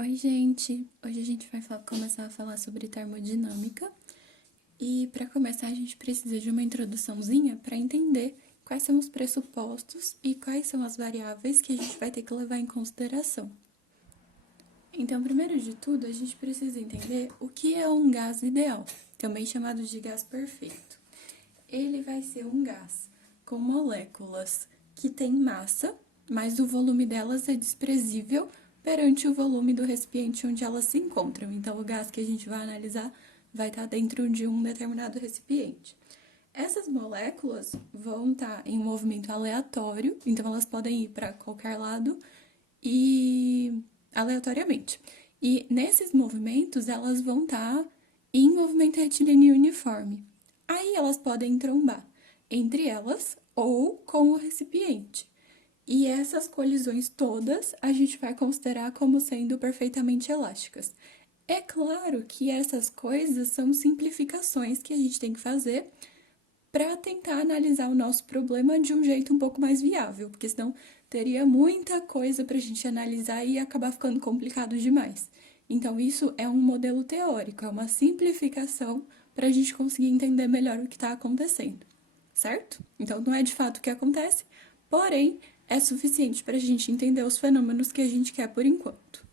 Oi, gente! Hoje a gente vai começar a falar sobre termodinâmica e para começar a gente precisa de uma introduçãozinha para entender quais são os pressupostos e quais são as variáveis que a gente vai ter que levar em consideração. Então, primeiro de tudo, a gente precisa entender o que é um gás ideal, também chamado de gás perfeito. Ele vai ser um gás com moléculas que têm massa, mas o volume delas é desprezível perante o volume do recipiente onde elas se encontram. Então, o gás que a gente vai analisar vai estar dentro de um determinado recipiente. Essas moléculas vão estar em movimento aleatório, então elas podem ir para qualquer lado e aleatoriamente. E nesses movimentos elas vão estar em movimento retilíneo uniforme. Aí elas podem trombar entre elas ou com o recipiente. E essas colisões todas a gente vai considerar como sendo perfeitamente elásticas. É claro que essas coisas são simplificações que a gente tem que fazer para tentar analisar o nosso problema de um jeito um pouco mais viável, porque senão teria muita coisa para a gente analisar e acabar ficando complicado demais. Então, isso é um modelo teórico, é uma simplificação para a gente conseguir entender melhor o que está acontecendo, certo? Então, não é de fato o que acontece, porém, é suficiente para a gente entender os fenômenos que a gente quer por enquanto.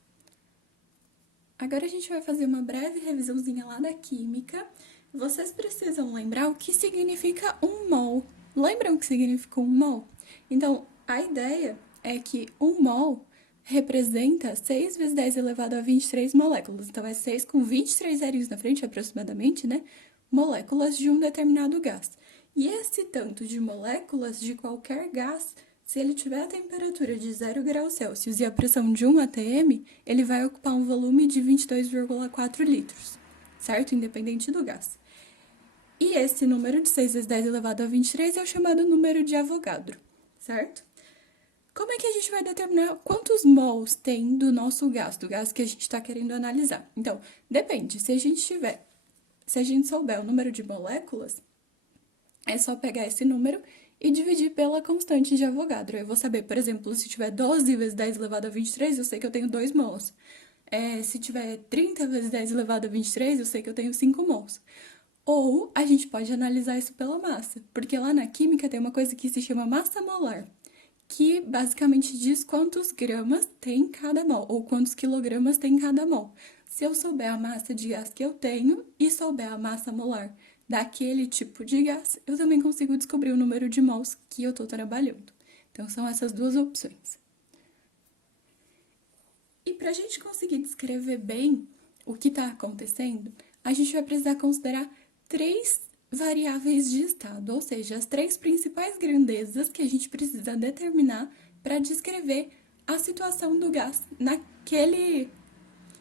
Agora a gente vai fazer uma breve revisãozinha lá da química. Vocês precisam lembrar o que significa um mol. Lembram o que significa um mol? Então, a ideia é que um mol representa 6 vezes 10 elevado a 23 moléculas. Então, é 6 com 23 zerinhos na frente, aproximadamente, né? Moléculas de um determinado gás. E esse tanto de moléculas de qualquer gás, se ele tiver a temperatura de 0 graus Celsius e a pressão de 1 atm, ele vai ocupar um volume de 22,4 litros, certo? Independente do gás. E esse número de 6 vezes 10 elevado a 23 é o chamado número de Avogadro, certo? Como é que a gente vai determinar quantos mols tem do nosso gás, do gás que a gente está querendo analisar? Então, depende. Se a gente souber o número de moléculas, é só pegar esse número e dividir pela constante de Avogadro. Eu vou saber, por exemplo, se tiver 12 vezes 10 elevado a 23, eu sei que eu tenho 2 mols. Se tiver 30 vezes 10 elevado a 23, eu sei que eu tenho 5 mols. Ou a gente pode analisar isso pela massa, porque lá na química tem uma coisa que se chama massa molar, que basicamente diz quantos gramas tem cada mol, ou quantos quilogramas tem cada mol. Se eu souber a massa de gás que eu tenho e souber a massa molar daquele tipo de gás, eu também consigo descobrir o número de mols que eu estou trabalhando. Então, são essas duas opções. E para a gente conseguir descrever bem o que está acontecendo, a gente vai precisar considerar 3 variáveis de estado, ou seja, as 3 principais grandezas que a gente precisa determinar para descrever a situação do gás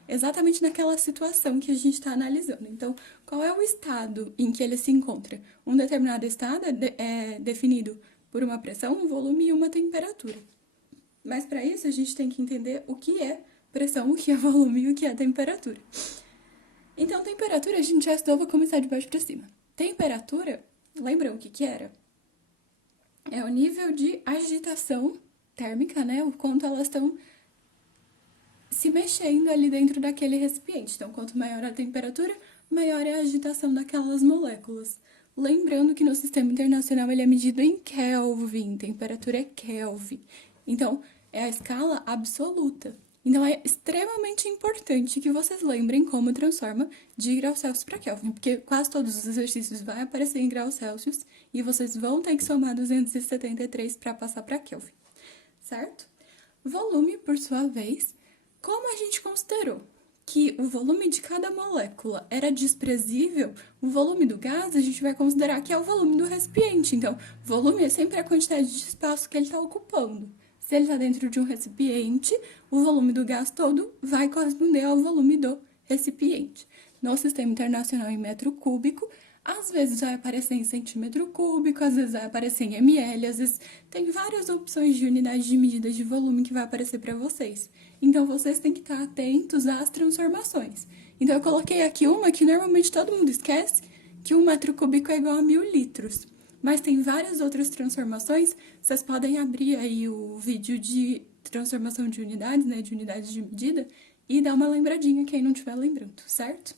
exatamente naquela situação que a gente está analisando. Então, qual é o estado em que ele se encontra? Um determinado estado é definido por uma pressão, um volume e uma temperatura. Mas para isso a gente tem que entender o que é pressão, o que é volume e o que é temperatura. Então, temperatura a gente já estudou, vou começar de baixo para cima. Temperatura, lembram o que era? É o nível de agitação térmica, né? O quanto elas estão se mexendo ali dentro daquele recipiente. Então, quanto maior a temperatura, maior é a agitação daquelas moléculas. Lembrando que no Sistema Internacional ele é medido em Kelvin, temperatura é Kelvin. Então, é a escala absoluta. Então, é extremamente importante que vocês lembrem como transforma de graus Celsius para Kelvin, porque quase todos os exercícios vão aparecer em graus Celsius e vocês vão ter que somar 273 para passar para Kelvin, certo? Volume, por sua vez, como a gente considerou que o volume de cada molécula era desprezível, o volume do gás a gente vai considerar que é o volume do recipiente. Então, volume é sempre a quantidade de espaço que ele está ocupando. Se ele está dentro de um recipiente, o volume do gás todo vai corresponder ao volume do recipiente. No Sistema Internacional em metro cúbico, às vezes vai aparecer em centímetro cúbico, às vezes vai aparecer em ml, às vezes tem várias opções de unidade de medida de volume que vai aparecer para vocês. Então, vocês têm que estar atentos às transformações. Então, eu coloquei aqui uma que normalmente todo mundo esquece, que 1 metro cúbico é igual a 1000 litros. Mas tem várias outras transformações, vocês podem abrir aí o vídeo de transformação de unidades, né, de unidades de medida, e dá uma lembradinha quem não estiver lembrando, certo?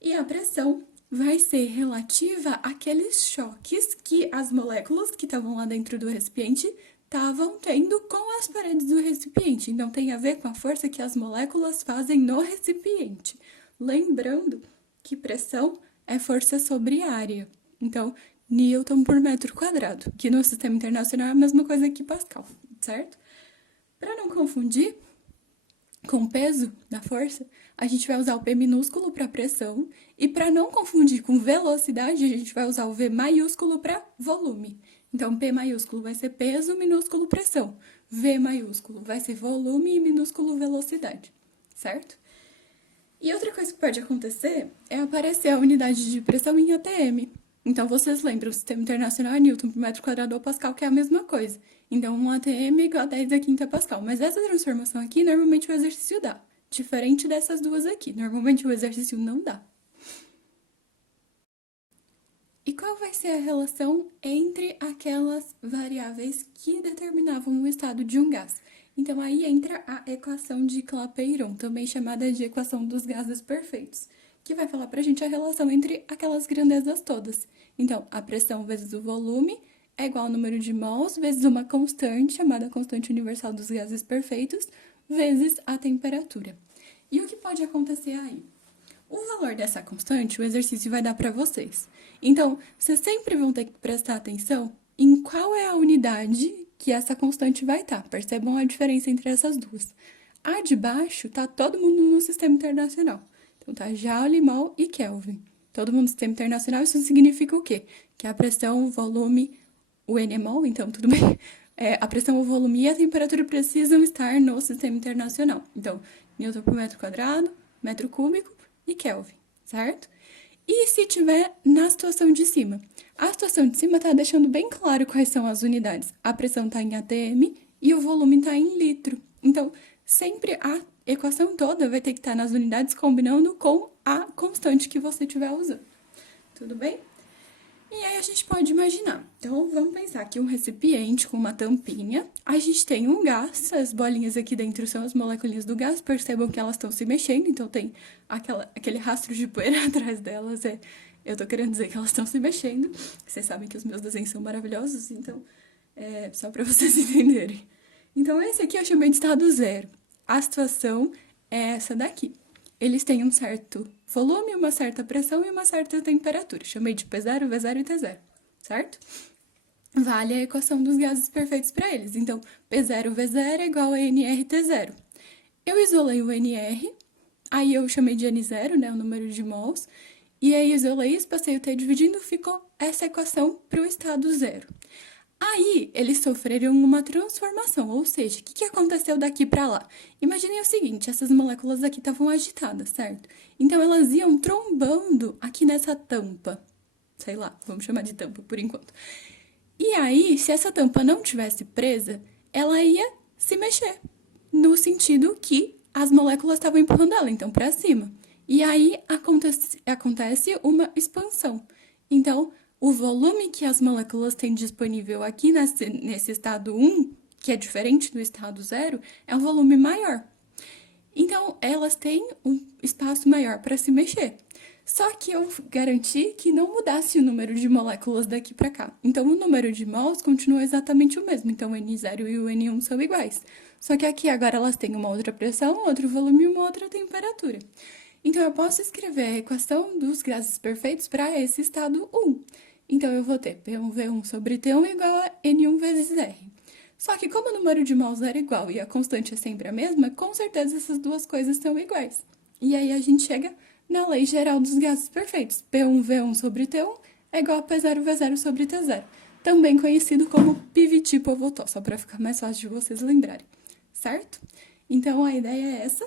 E a pressão vai ser relativa àqueles choques que as moléculas que estavam lá dentro do recipiente estavam tendo com as paredes do recipiente. Então, tem a ver com a força que as moléculas fazem no recipiente. Lembrando que pressão é força sobre área. Então, Newton por metro quadrado, que no sistema internacional é a mesma coisa que Pascal, certo? Para não confundir com o peso da força, a gente vai usar o P minúsculo para pressão e para não confundir com velocidade, a gente vai usar o V maiúsculo para volume. Então, P maiúsculo vai ser peso, minúsculo pressão. V maiúsculo vai ser volume e minúsculo velocidade, certo? E outra coisa que pode acontecer é aparecer a unidade de pressão em ATM. Então, vocês lembram, o sistema internacional é Newton por metro quadrado ou Pascal, que é a mesma coisa. Então, 1 ATM é igual a 10 a quinta Pascal. Mas essa transformação aqui, normalmente o exercício dá. Diferente dessas duas aqui. Normalmente o exercício não dá. E qual vai ser a relação entre aquelas variáveis que determinavam o estado de um gás? Então, aí entra a equação de Clapeyron, também chamada de equação dos gases perfeitos, que vai falar pra gente a relação entre aquelas grandezas todas. Então, a pressão vezes o volume é igual ao número de mols vezes uma constante, chamada constante universal dos gases perfeitos, vezes a temperatura. E o que pode acontecer aí? O valor dessa constante, o exercício vai dar para vocês. Então, vocês sempre vão ter que prestar atenção em qual é a unidade que essa constante vai estar. Percebam a diferença entre essas duas. A de baixo tá todo mundo no sistema internacional. Então, tá Joule, mol e Kelvin. Todo mundo no sistema internacional, isso significa o quê? Que a pressão, o volume, o N é mol, então tudo bem. A pressão, o volume e a temperatura precisam estar no sistema internacional. Então, Newton por metro quadrado, metro cúbico e Kelvin, certo? E se tiver na situação de cima? A situação de cima está deixando bem claro quais são as unidades. A pressão está em ATM e o volume está em litro. Então, sempre a equação toda vai ter que estar nas unidades combinando com a constante que você estiver usando. Tudo bem? E aí a gente pode imaginar. Então, vamos pensar que um recipiente com uma tampinha, a gente tem um gás, as bolinhas aqui dentro são as moléculas do gás, percebam que elas estão se mexendo, então tem aquele rastro de poeira atrás delas, eu tô querendo dizer que elas estão se mexendo. Vocês sabem que os meus desenhos são maravilhosos, então, só para vocês entenderem. Então, esse aqui eu chamei de estado zero. A situação é essa daqui. Eles têm um certo volume, uma certa pressão e uma certa temperatura. Chamei de P0, V0 e T0, certo? Vale a equação dos gases perfeitos para eles. Então, P0, V0 é igual a NRT0. Eu isolei o NR, aí eu chamei de N0, né, o número de mols, e aí isolei isso, passei o T dividindo, ficou essa equação para o estado zero. Aí, eles sofreram uma transformação, ou seja, o que aconteceu daqui para lá? Imaginem o seguinte, essas moléculas aqui estavam agitadas, certo? Então, elas iam trombando aqui nessa tampa. Sei lá, vamos chamar de tampa por enquanto. E aí, se essa tampa não tivesse presa, ela ia se mexer, no sentido que as moléculas estavam empurrando ela, então, para cima. E aí, acontece uma expansão. Então, o volume que as moléculas têm disponível aqui nesse estado 1, que é diferente do estado 0, é um volume maior. Então, elas têm um espaço maior para se mexer. Só que eu garanti que não mudasse o número de moléculas daqui para cá. Então, o número de mols continua exatamente o mesmo. Então, o N0 e o N1 são iguais. Só que aqui agora elas têm uma outra pressão, outro volume e uma outra temperatura. Então, eu posso escrever a equação dos gases perfeitos para esse estado 1. Então, eu vou ter P1V1 sobre T1 igual a N1 vezes R. Só que como o número de mols era igual e a constante é sempre a mesma, com certeza essas duas coisas são iguais. E aí a gente chega na lei geral dos gases perfeitos. P1V1 sobre T1 é igual a P0V0 sobre T0. Também conhecido como Pivot-Pivotó, só para ficar mais fácil de vocês lembrarem. Certo? Então, a ideia é essa.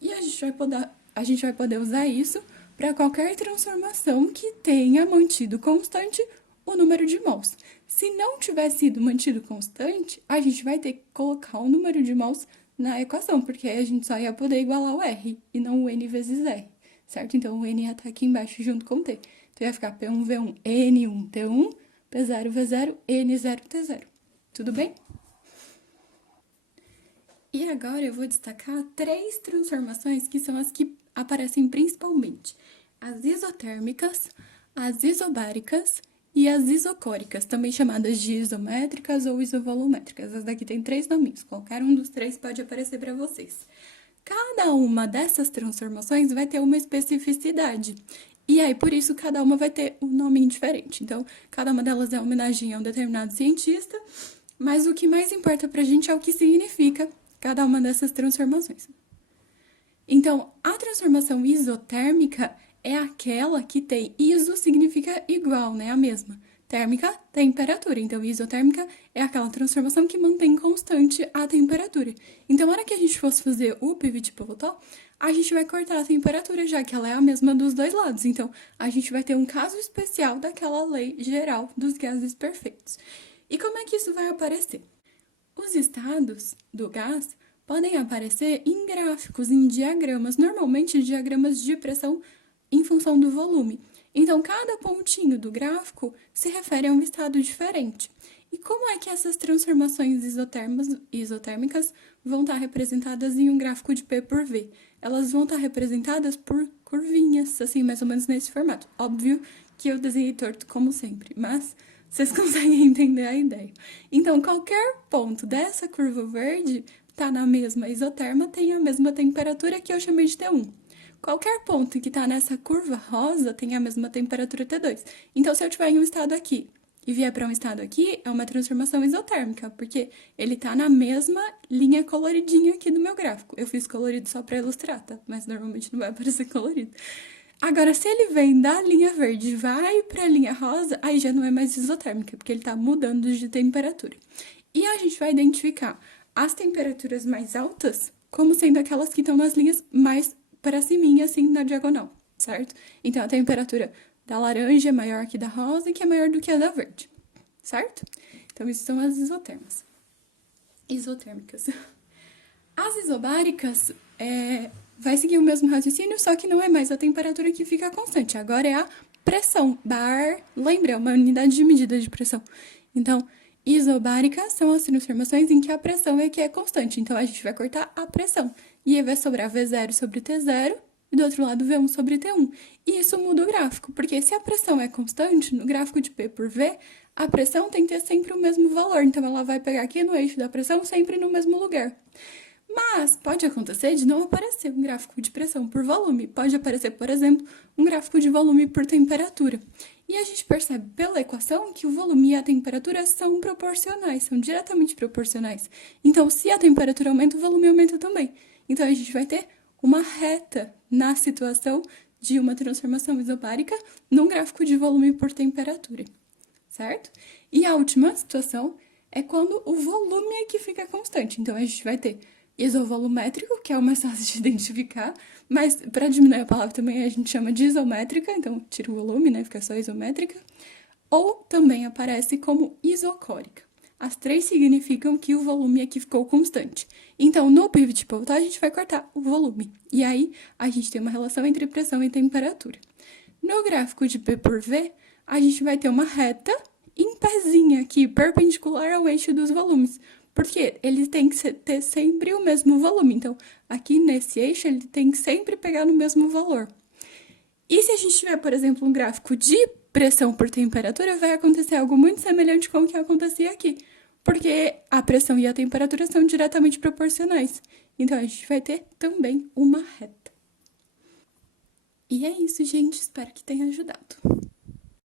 E a gente vai poder usar isso para qualquer transformação que tenha mantido constante o número de mols. Se não tiver sido mantido constante, a gente vai ter que colocar o número de mols na equação, porque aí a gente só ia poder igualar o R e não o N vezes R, certo? Então, o N ia estar aqui embaixo junto com o T. Então, ia ficar P1V1, N1, T1, P0V0, N0, T0. Tudo bem? E agora eu vou destacar 3 transformações que são as que aparecem principalmente: as isotérmicas, as isobáricas e as isocóricas, também chamadas de isométricas ou isovolumétricas. As daqui tem 3 nomes, qualquer um dos 3 pode aparecer para vocês. Cada uma dessas transformações vai ter uma especificidade. E aí, por isso, cada uma vai ter um nome diferente. Então, cada uma delas é homenagem a um determinado cientista, mas o que mais importa pra gente é o que significa cada uma dessas transformações. Então, a transformação isotérmica é aquela que tem iso significa igual, né? A mesma. Térmica, temperatura. Então, isotérmica é aquela transformação que mantém constante a temperatura. Então, na hora que a gente fosse fazer o pivot pivotal, a gente vai cortar a temperatura, já que ela é a mesma dos dois lados. Então, a gente vai ter um caso especial daquela lei geral dos gases perfeitos. E como é que isso vai aparecer? Os estados do gás podem aparecer em gráficos, em diagramas, normalmente diagramas de pressão em função do volume. Então, cada pontinho do gráfico se refere a um estado diferente. E como é que essas transformações isotérmicas vão estar representadas em um gráfico de P por V? Elas vão estar representadas por curvinhas, assim, mais ou menos nesse formato. Óbvio que eu desenhei torto, como sempre, mas vocês conseguem entender a ideia. Então, qualquer ponto dessa curva verde está na mesma isoterma, tem a mesma temperatura que eu chamei de T1. Qualquer ponto que está nessa curva rosa tem a mesma temperatura T2. Então, se eu tiver em um estado aqui e vier para um estado aqui, é uma transformação isotérmica, porque ele está na mesma linha coloridinha aqui do meu gráfico. Eu fiz colorido só para ilustrar, tá? Mas normalmente não vai aparecer colorido. Agora, se ele vem da linha verde e vai para a linha rosa, aí já não é mais isotérmica, porque ele está mudando de temperatura. E a gente vai identificar as temperaturas mais altas como sendo aquelas que estão nas linhas mais para cima, assim, na diagonal, certo? Então, a temperatura da laranja é maior que da rosa e que é maior do que a da verde, certo? Então, isso são as isotérmicas. As isobáricas vai seguir o mesmo raciocínio, só que não é mais a temperatura que fica constante, agora é a pressão. Bar, lembra, é uma unidade de medida de pressão. Então, isobáricas são as transformações em que a pressão é que é constante. Então, a gente vai cortar a pressão. E aí vai sobrar V0 sobre T0 e do outro lado V1 sobre T1. E isso muda o gráfico, porque se a pressão é constante, no gráfico de P por V, a pressão tem que ter sempre o mesmo valor. Então, ela vai pegar aqui no eixo da pressão sempre no mesmo lugar. Mas pode acontecer de não aparecer um gráfico de pressão por volume. Pode aparecer, por exemplo, um gráfico de volume por temperatura. E a gente percebe pela equação que o volume e a temperatura são proporcionais, são diretamente proporcionais. Então, se a temperatura aumenta, o volume aumenta também. Então, a gente vai ter uma reta na situação de uma transformação isobárica num gráfico de volume por temperatura, certo? E a última situação é quando o volume é que fica constante. Então, a gente vai ter isovolumétrico, que é o mais fácil de identificar, mas para diminuir a palavra também a gente chama de isométrica, então tira o volume, né, fica só isométrica, ou também aparece como isocórica. As 3 significam que o volume aqui ficou constante. Então, no pivot pivotal, a gente vai cortar o volume, e aí a gente tem uma relação entre pressão e temperatura. No gráfico de P por V, a gente vai ter uma reta em pezinha aqui, perpendicular ao eixo dos volumes, porque ele tem que ter sempre o mesmo volume. Então, aqui nesse eixo, ele tem que sempre pegar no mesmo valor. E se a gente tiver, por exemplo, um gráfico de pressão por temperatura, vai acontecer algo muito semelhante com o que acontecia aqui. Porque a pressão e a temperatura são diretamente proporcionais. Então, a gente vai ter também uma reta. E é isso, gente. Espero que tenha ajudado.